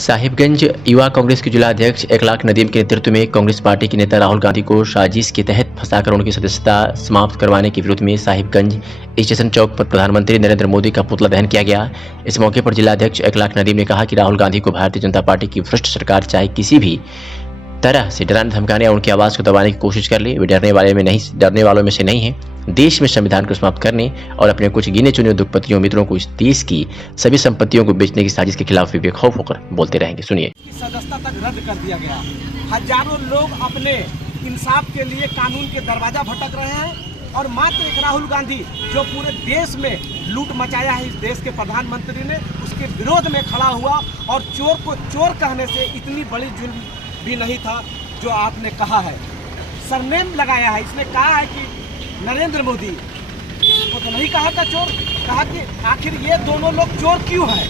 साहिबगंज युवा कांग्रेस के जिला अध्यक्ष इखलाक नदीम के नेतृत्व में कांग्रेस पार्टी के नेता राहुल गांधी को साजिश के तहत फंसाकर उनकी सदस्यता समाप्त करवाने के विरोध में साहिबगंज स्टेशन चौक पर प्रधानमंत्री नरेंद्र मोदी का पुतला दहन किया गया। इस मौके पर जिला अध्यक्ष इखलाक नदीम ने कहा कि राहुल गांधी को भारतीय जनता पार्टी की भ्रष्ट सरकार चाहे किसी भी तरह से डराने धमकाने और उनकी आवाज को दबाने की कोशिश कर ले, वे डरने वालों में से नहीं है। देश में संविधान को समाप्त करने और अपने कुछ गिने चुने उद्योगपतियों मित्रों को इस देश की सभी संपत्तियों को बेचने की साजिश के खिलाफ भी बेखौफ होकर बोलते रहेंगे। सुनिए। सदस्यता तक रद्द कर दिया गया। हजारों लोग अपने इंसाफ के लिए कानून के दरवाजा भटक रहे हैं और मात्र एक राहुल गांधी जो पूरे देश में लूट मचाया है इस देश के प्रधानमंत्री ने, उसके विरोध में खड़ा हुआ और चोर को चोर कहने से इतनी बड़ी जुल्म भी नहीं था जो आपने कहा है। सरनेम लगाया है, इसने कहा है कि नरेंद्र मोदी को तो नहीं कहा था चोर, कहा कि आखिर ये दोनों लोग चोर क्यों हैं,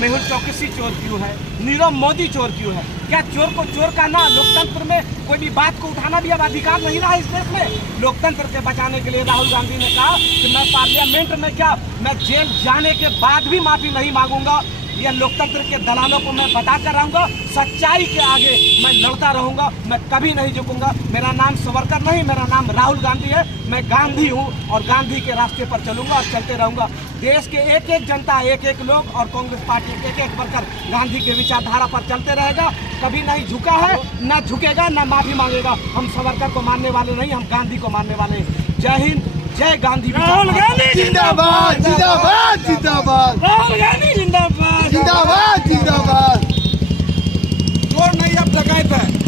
मेहुल चौकसी चोर क्यों है, नीरव मोदी चोर क्यों है। क्या चोर को चोर कहना लोकतंत्र में कोई भी बात को उठाना भी अब अधिकार नहीं रहा इस देश में। लोकतंत्र से बचाने के लिए राहुल गांधी ने कहा कि मैं पार्लियामेंट में क्या, मैं जेल जाने के बाद भी माफी नहीं मांगूंगा। यह लोकतंत्र के दलालों को मैं बताकर रहूंगा, सच्चाई के आगे मैं लड़ता रहूंगा, मैं कभी नहीं झुकूंगा। मेरा नाम सावरकर नहीं, मेरा नाम राहुल गांधी है। मैं गांधी हूं और गांधी के रास्ते पर चलूंगा और चलते रहूंगा। देश के एक एक जनता, एक एक लोग और कांग्रेस पार्टी के एक एक वर्कर गांधी के विचारधारा पर चलते रहेगा। कभी नहीं झुका है, न झुकेगा, न माफी मांगेगा। हम सावरकर को मानने वाले नहीं, हम गांधी को मानने वाले हैं। जय हिंद, जय गांधी। राहुल गांधी जिंदाबाद, जिंदाबाद, जिंदाबाद। राहुल गांधी जिंदाबाद, जिंदाबाद, जिंदाबाद। चोर नहीं अब डकैत है।